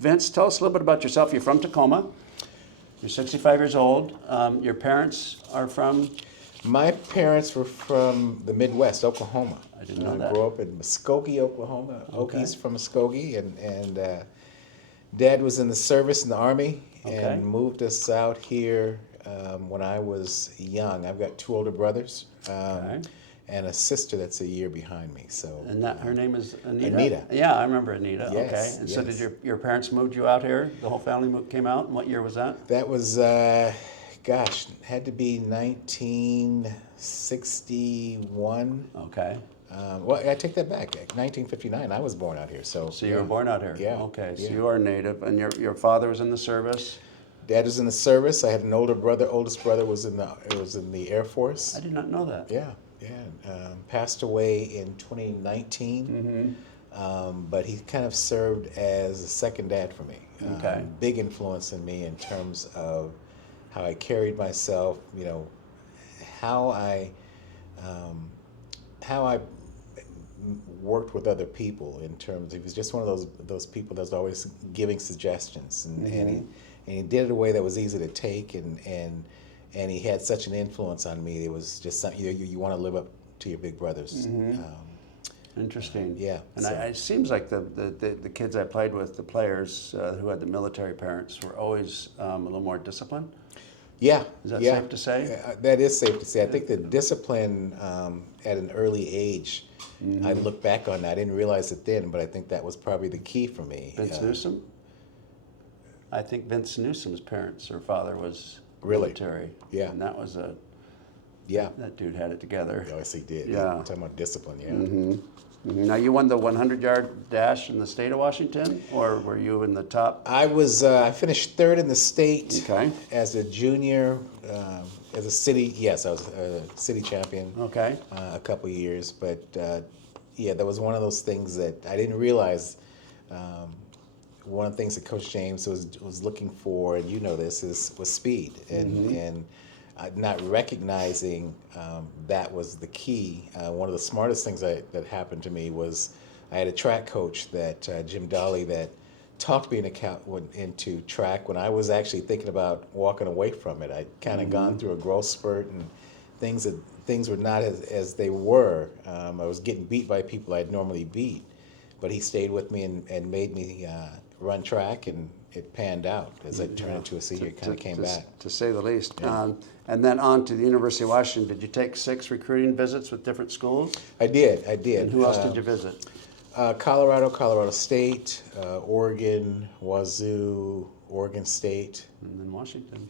Vince, tell us a little bit about yourself. You're from Tacoma. You're 65 years old. Your parents are from? My parents were from the Midwest, Oklahoma. I didn't know that. I grew up in Muskogee, Oklahoma. Okay. Okie's from Muskogee, and Dad was in the service in the Army Okay. and moved us out here when I was young. I've got two older brothers and a sister that's a year behind me. So. And that her name is Anita? Anita. Yeah, I remember Anita. Yes, okay. And so yes. did your parents moved you out here? The whole family came out? And what year was that? That was, had to be 1961. Okay. Well, I take that back. 1959. I was born out here. So You were born out here? Yeah. Okay, so yeah. you are native, and your father was in the service? Dad was in the service. I had an older brother. Oldest brother was in the Air Force. I did not know that. Yeah. Passed away in 2019. But he kind of served as a second dad for me. Okay. Big influence in me in terms of how I carried myself. You know, how I worked with other people in terms. He was just one of those people that was always giving suggestions, and he did it in a way that was easy to take, and he had such an influence on me. It was just something you want to live up to your big brothers. Interesting. Yeah. And so. it seems like the kids I played with, the players who had the military parents, were always a little more disciplined. Yeah. Is that safe to say? That is safe to say. I think the discipline at an early age, I look back on that. I didn't realize it then, but I think that was probably the key for me. Vince Newsom? I think Vince Newsom's parents or father was Really? military. Yeah. And that was that dude had it together. Yes, he did. Yeah. Talking about discipline, yeah. Now, you won the 100-yard dash in the state of Washington, or were you in the top? I finished third in the state as a junior, as a city, yes, I was a city champion a couple of years. But that was one of those things that I didn't realize. One of the things that Coach James was looking for, and you know this, was speed. And not recognizing that was the key. One of the smartest things that happened to me was I had a track coach, that Jim Dolly, that talked me into track when I was actually thinking about walking away from it. I'd kind of gone through a growth spurt, and things were not as they were. I was getting beat by people I'd normally beat, but he stayed with me and made me run track, and it panned out as I turned into a senior. Kind of came back, to say the least. Yeah. And then on to the University of Washington. Did you take 6 recruiting visits with different schools? I did. And who else did you visit? Colorado State, Oregon, Wazoo, Oregon State. And then Washington.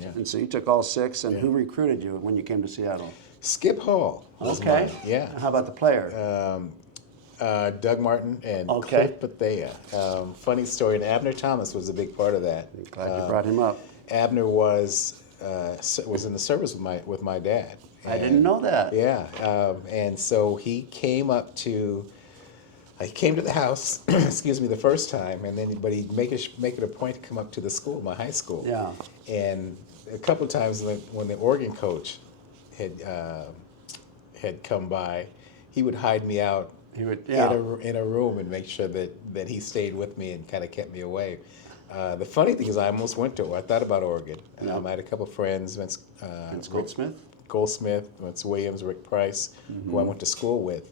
Yeah. And so you took all 6, and who recruited you when you came to Seattle? Skip Hall was mine. Yeah. How about the player? Doug Martin and Cliff Bethea. Funny story, and Abner Thomas was a big part of that. Glad you brought him up. Abner was in the service with my dad. I didn't know that. Yeah, and so he came to the house, excuse me, the first time, but he'd make it a point to come up to the school, my high school. Yeah. And a couple of times when the Oregon coach had come by, he would hide me out. He would, in a room and make sure that he stayed with me and kind of kept me away. The funny thing is, I almost went to. I thought about Oregon. I had a couple of friends, Vince Goldsmith, Vince Williams, Rick Price, who I went to school with.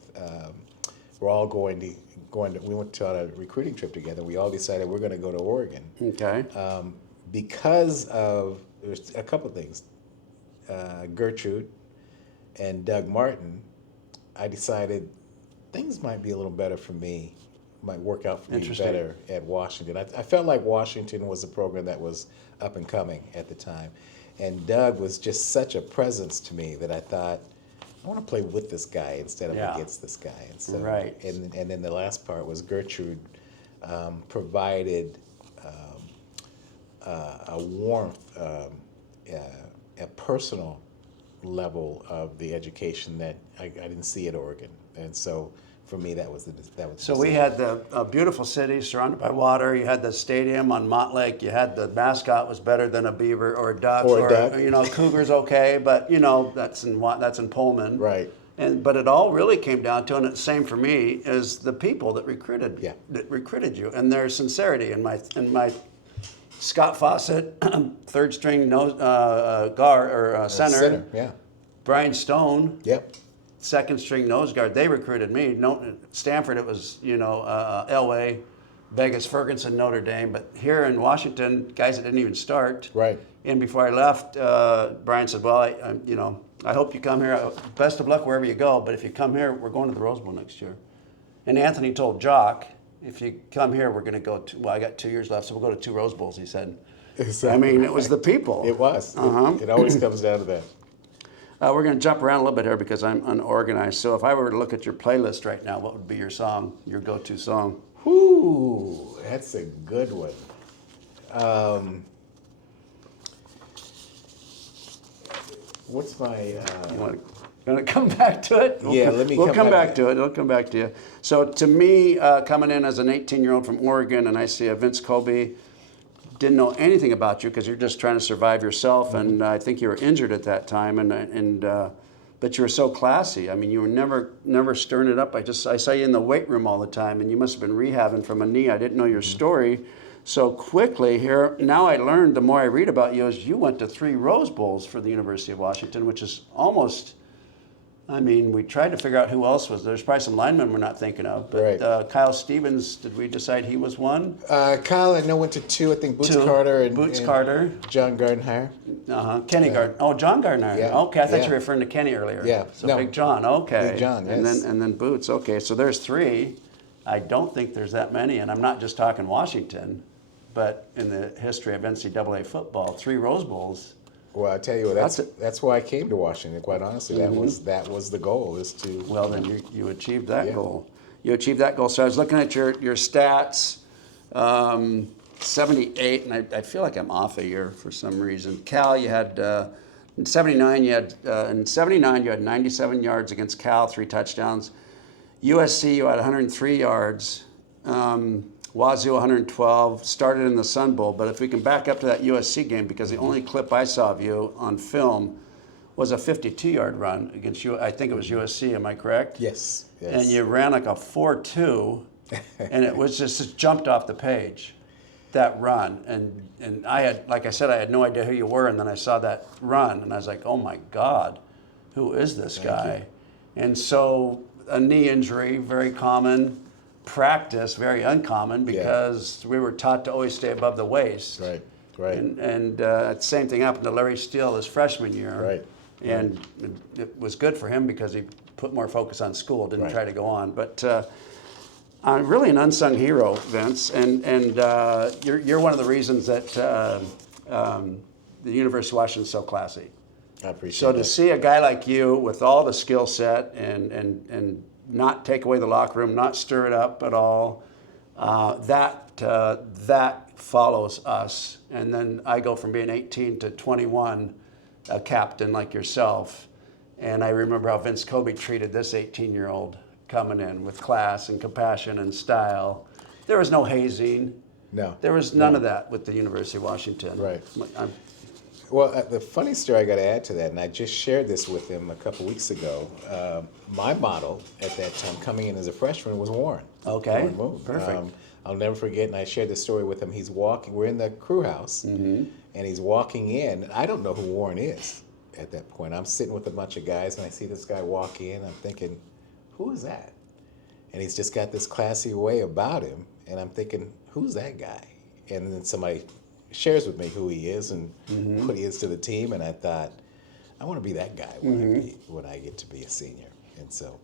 We're all going to. We went on a recruiting trip together. We all decided we're going to go to Oregon. Okay. Because of there's a couple of things. Gertrude and Doug Martin, I decided things might be a little better for me, might work out for me better at Washington. I felt like Washington was a program that was up and coming at the time. And Doug was just such a presence to me that I thought, I want to play with this guy instead of against this guy. And so, and then the last part was Gertrude provided a warmth, a personal level of the education that I didn't see at Oregon. And so for me, that was. So we had the beautiful city surrounded by water. You had the stadium on Mott Lake. You had the mascot was better than a beaver or a duck. Or a duck. Cougar's okay, but that's in Pullman. Right. But it all really came down to, and it's the same for me, is the people that recruited you, and their sincerity. And my Scott Fawcett, third string guard or center. Yeah. Brian Stone. Yep. Second string nose guard. They recruited me. No, Stanford, it was Elway, Vegas, Ferguson, Notre Dame. But here in Washington, guys that didn't even start. Right. And before I left, Brian said, "Well, I hope you come here. Best of luck wherever you go. But if you come here, we're going to the Rose Bowl next year." And Anthony told Jock, "If you come here, we're going to go to. Well, I got 2 years left, so we'll go to 2 Rose Bowls." He said. Exactly. I mean, it was the people. It was. Uh-huh. It always comes down to that. We're going to jump around a little bit here because I'm unorganized. So if I were to look at your playlist right now, what would be your song, your go-to song? Whoo, that's a good one. What's my... You want to come back to it? We'll come back to it. It'll come back to you. So to me, coming in as an 18-year-old from Oregon, and I see a Vince Coby, didn't know anything about you because you're just trying to survive yourself, and I think you were injured at that time, but you were so classy. I mean, you were never stirring it up. I saw you in the weight room all the time, and you must have been rehabbing from a knee. I didn't know your story so quickly here. Now I learned, the more I read about you, is you went to 3 Rose Bowls for the University of Washington, which is almost... I mean, we tried to figure out who else was. There's probably some linemen we're not thinking of. But right. Kyle Stevens, did we decide he was one? Kyle, I know, went to 2. I think Boots Carter and Carter. John Gardenhire. Kenny Gardner. Oh, John Gardner. Yeah. Okay, I thought you were referring to Kenny earlier. Yeah. So Big John. Okay. Big John. Yes. And then Boots. Okay, so there's 3. I don't think there's that many, and I'm not just talking Washington, but in the history of NCAA football, 3 Rose Bowls. Well, I tell you what, that's why I came to Washington. Quite honestly, that was the goal, is to. Well, then you achieved that goal. You achieved that goal. So I was looking at your stats, 78, and I feel like I'm off a year for some reason. Cal, you had in 79. You had 97 yards against Cal, 3 touchdowns. USC, you had 103 yards. Wazoo 112, started in the Sun Bowl. But if we can back up to that USC game, because the only clip I saw of you on film was a 52-yard run against you. I think it was USC, am I correct? Yes. And you ran like a 4.2, and it was just jumped off the page, that run. And I had, like I said, I had no idea who you were, and then I saw that run, and I was like, oh my God, who is this guy? And so a knee injury, very common. Practice, very uncommon, because we were taught to always stay above the waist. Right. And the same thing happened to Larry Steele his freshman year. Right. And it was good for him because he put more focus on school, didn't try to go on. But really an unsung hero, Vince. And you're one of the reasons that the University of Washington is so classy. I appreciate so that. To see a guy like you with all the skill set and not take away the locker room, not stir it up at all, that follows us. And then I go from being 18 to 21, a captain like yourself. And I remember how Vince Coby treated this 18-year-old coming in with class and compassion and style. There was no hazing. No. There was none of that with the University of Washington. Right. Well, the funny story I got to add to that, and I just shared this with him a couple weeks ago. My model at that time, coming in as a freshman, was Warren. Okay. Warren Moon. Perfect. I'll never forget, and I shared this story with him. He's walking. We're in the crew house, and he's walking in. And I don't know who Warren is at that point. I'm sitting with a bunch of guys, and I see this guy walk in. I'm thinking, who is that? And he's just got this classy way about him, and I'm thinking, who's that guy? And then somebody shares with me who he is and what he is to the team, and I thought, I want to be that guy when I get to be a senior. And so,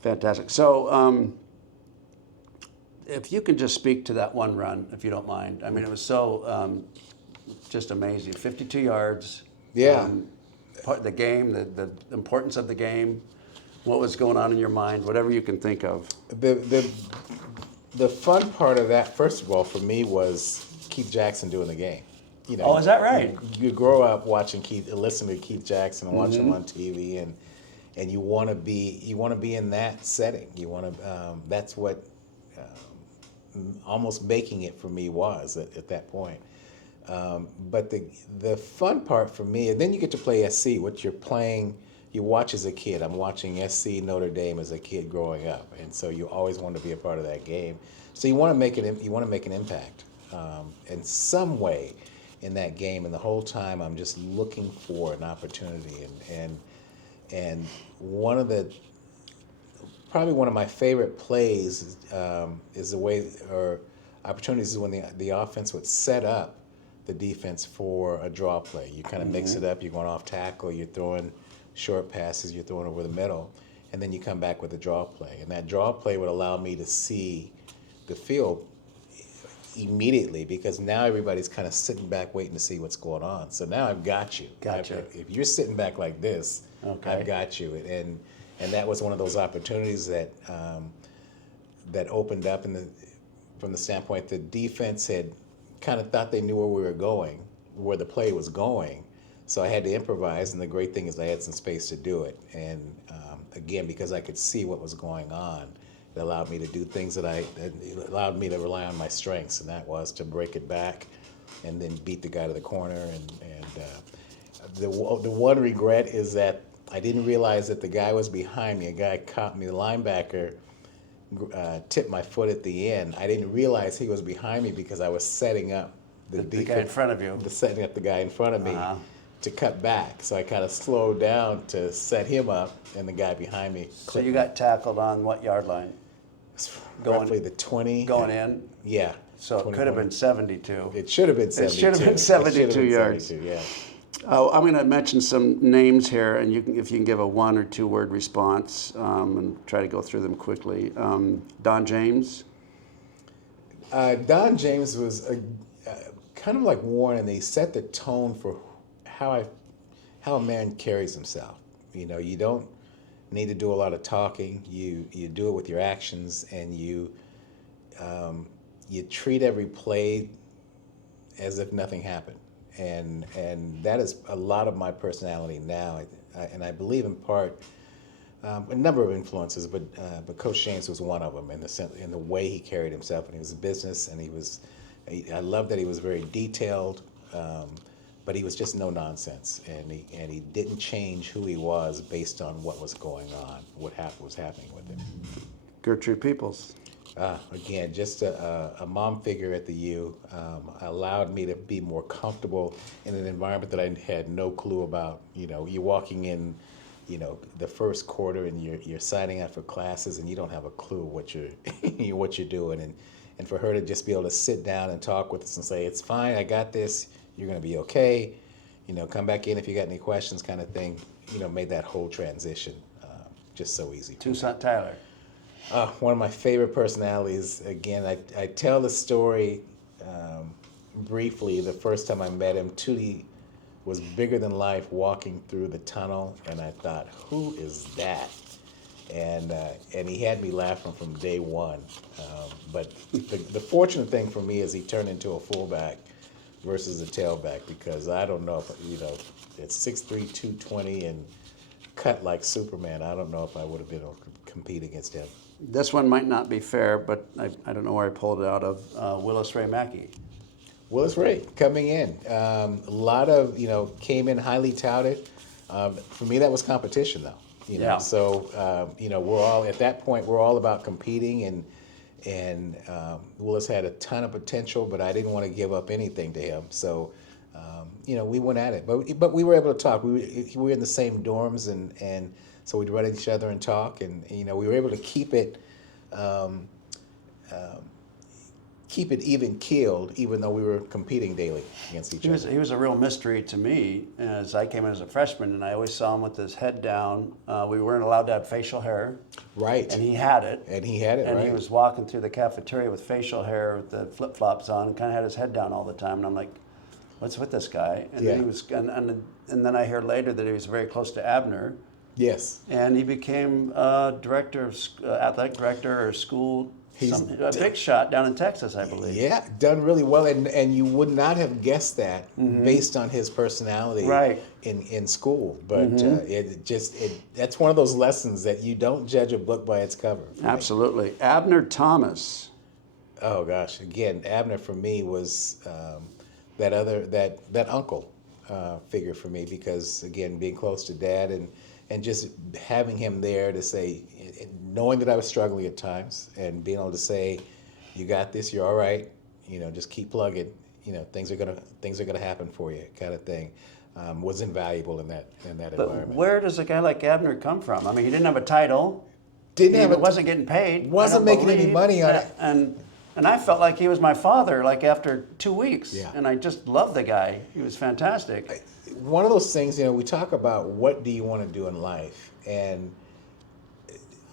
fantastic. So, if you could just speak to that one run, if you don't mind. I mean, it was so just amazing. 52 yards. Yeah. The game, the importance of the game, what was going on in your mind, whatever you can think of. The fun part of that, first of all, for me, was Keith Jackson doing the game. You know, oh, is that right? You grow up watching Keith, listening to Keith Jackson, and watch him on TV, and you want to be in that setting. You want to. That's what almost making it for me was at that point. But the fun part for me, and then you get to play SC, what you're playing you watch as a kid. I'm watching SC Notre Dame as a kid growing up, and so you always want to be a part of that game. So you want to make it. You want to make an impact in some way in that game. And the whole time, I'm just looking for an opportunity. And probably one of my favorite plays is the way, or opportunities, is when the offense would set up the defense for a draw play. You kind of mix it up. You're going off tackle. You're throwing short passes. You're throwing over the middle, and then you come back with a draw play. And that draw play would allow me to see the field immediately, because now everybody's kind of sitting back waiting to see what's going on. So now I've got you. Gotcha. If you're sitting back like this, I've got you. And that was one of those opportunities that that opened up from the standpoint the defense had kind of thought they knew where we were going, where the play was going. So I had to improvise, and the great thing is I had some space to do it. And again, because I could see what was going on, it allowed me to do things it allowed me to rely on my strengths, and that was to break it back and then beat the guy to the corner. And the one regret is that I didn't realize that the guy was behind me. A guy caught me, the linebacker tipped my foot at the end. I didn't realize he was behind me because I was setting up the guy in front of you. Setting up the guy in front of me to cut back. So I kind of slowed down to set him up, and the guy behind me. So you got tackled on what yard line? Roughly the 20. Going in? Yeah. So it could have been 72. It should have been 72. It should have been 72 yards. 72, yeah. I'm going to mention some names here, and if you can give a 1 or 2 word response, and try to go through them quickly. Don James. Don James was kind of like Warren, and they set the tone for how a man carries himself. You know, you don't need to do a lot of talking. You do it with your actions, and you treat every play as if nothing happened. And that is a lot of my personality now, and I believe in part a number of influences, but Coach James was one of them in the way he carried himself, and he was a business, and I love that he was very detailed, but he was just no nonsense, and he didn't change who he was based on what was going on, what was happening with him. Gertrude Peoples. Again, just a mom figure at the U allowed me to be more comfortable in an environment that I had no clue about. You know, you're walking in, the first quarter, and you're signing up for classes, and you don't have a clue what you're doing. And for her to just be able to sit down and talk with us and say, "It's fine, I got this. You're going to be okay. Come back in if you got any questions," kind of thing. Made that whole transition just so easy. Toussaint Tyler. One of my favorite personalities. Again, I tell the story briefly. The first time I met him, Tootie was bigger than life walking through the tunnel, and I thought, who is that? And he had me laughing from day one. But the fortunate thing for me is he turned into a fullback versus a tailback, because I don't know if, it's 6'3", 220, and cut like Superman. I don't know if I would have been able to compete against him. This one might not be fair, but I don't know where I pulled it out of. Willis Ray Mackey. Willis Ray coming in. A lot of, came in highly touted. For me, that was competition, though. Yeah. So, we're all, at that point, we're all about competing, and Willis had a ton of potential, but I didn't want to give up anything to him. So, we went at it. But we were able to talk. We were in the same dorms, and so we'd run at each other and talk, and we were able to keep it even keeled, even though we were competing daily against each other. He was a real mystery to me as I came in as a freshman, and I always saw him with his head down. We weren't allowed to have facial hair. Right. And he had it. And right. He was walking through the cafeteria with facial hair, with the flip-flops on, and kind of had his head down all the time. And I'm like, what's with this guy? And then he was, and then I heard later that he was very close to Abner. Yes. And he became athletic director or school. He's a big shot down in Texas, I believe. Yeah, done really well, and you would not have guessed that based on his personality in school. But that's one of those lessons that you don't judge a book by its cover. Absolutely. Abner Thomas. Oh gosh, again, Abner for me was that uncle figure for me, because again, being close to Dad, and and just having him there to say, knowing that I was struggling at times, and being able to say, "You got this. You're all right. Just keep plugging. Things are gonna happen for you," kind of thing, was invaluable in that environment. But where does a guy like Abner come from? I mean, he didn't have a title. Wasn't getting paid. Wasn't making any money on it. And I felt like he was my father, like after 2 weeks. Yeah. And I just loved the guy. He was fantastic. One of those things, we talk about what do you want to do in life, and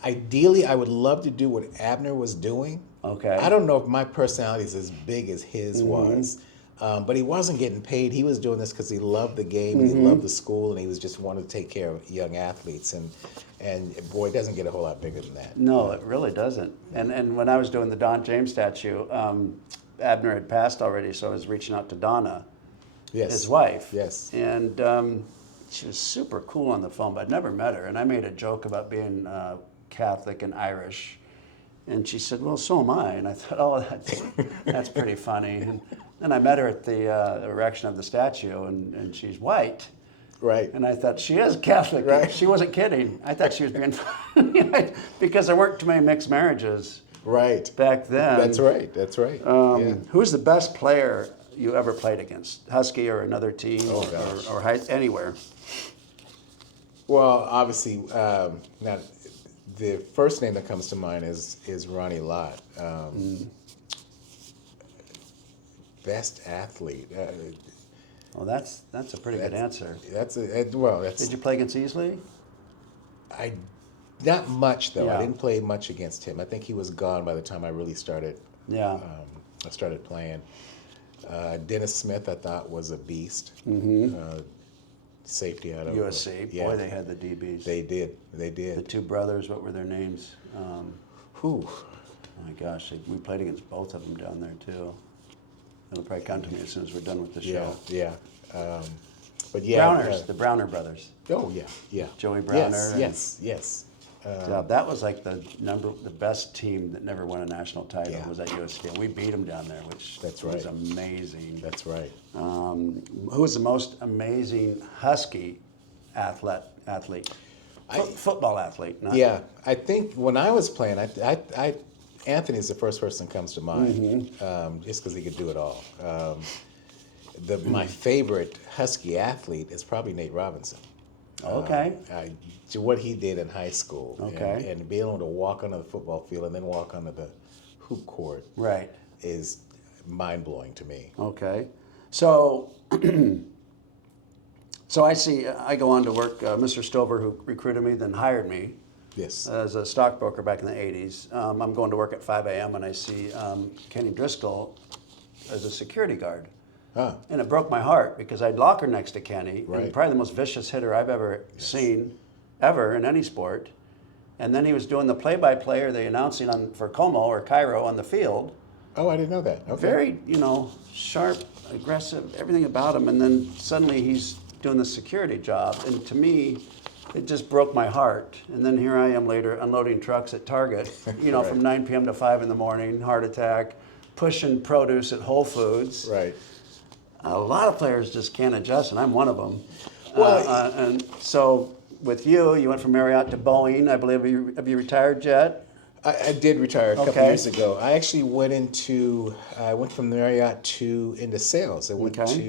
ideally, I would love to do what Abner was doing. Okay. I don't know if my personality is as big as his was, but he wasn't getting paid. He was doing this because he loved the game, and he loved the school, and he was just wanted to take care of young athletes. And boy, it doesn't get a whole lot bigger than that. No, it really doesn't. And when I was doing the Don James statue, Abner had passed already, so I was reaching out to Donna, his wife. Yes. And she was super cool on the phone, but I'd never met her. And I made a joke about being Catholic and Irish. And she said, "Well, so am I." And I thought, "Oh, that's pretty funny." And then I met her at the erection of the statue, and she's white. Right. And I thought, she is Catholic. Right. She wasn't kidding. I thought she was being funny because there weren't too many mixed marriages back then. That's right. Yeah. Who's the best player you ever played against? Husky or another team or anywhere? Well, obviously, now the first name that comes to mind is Ronnie Lott. Best athlete. Well, that's a pretty good answer. Did you play against Easley? Not much though. Yeah. I didn't play much against him. I think he was gone by the time I really started. Yeah. I started playing. Dennis Smith, I thought, was a beast. Safety out of USC. Yeah. Boy, they had the DBs. They did. The two brothers. What were their names? Whew. Oh my gosh, we played against both of them down there too. It'll probably come to me as soon as we're done with the show. Yeah. But yeah. Browners, the Browner brothers. Oh yeah. Joey Browner. Yes. Yeah, that was like the best team that never won a national title was at USC. And we beat them down there, which was amazing. That's right. Who was the most amazing Husky athlete? Football athlete. I think when I was playing, Anthony's the first person that comes to mind, just because he could do it all. My favorite Husky athlete is probably Nate Robinson. Okay. To what he did in high school. Okay. And being able to walk onto the football field and then walk onto the hoop court is mind-blowing to me. Okay. So, I go on to work, Mr. Stover, who recruited me, then hired me. Yes. As a stockbroker back in the 80s. I'm going to work at 5 a.m. and I see Kenny Driscoll as a security guard. Huh. And it broke my heart because I'd locker next to Kenny, Right. and probably the most vicious hitter I've ever seen, ever in any sport. And then he was doing the play-by-play or the announcing for Como or Cairo on the field. Oh, I didn't know that. Okay. Very, sharp, aggressive, everything about him. And then suddenly he's doing the security job. And to me, it just broke my heart. And then here I am later unloading trucks at Target, Right. from 9 p.m. to 5 in the morning, heart attack, pushing produce at Whole Foods. Right. A lot of players just can't adjust, and I'm one of them. Well, and so with you went from Marriott to Boeing. I believe, have you retired yet? I did retire a couple years ago. I actually went from Marriott into sales. I went to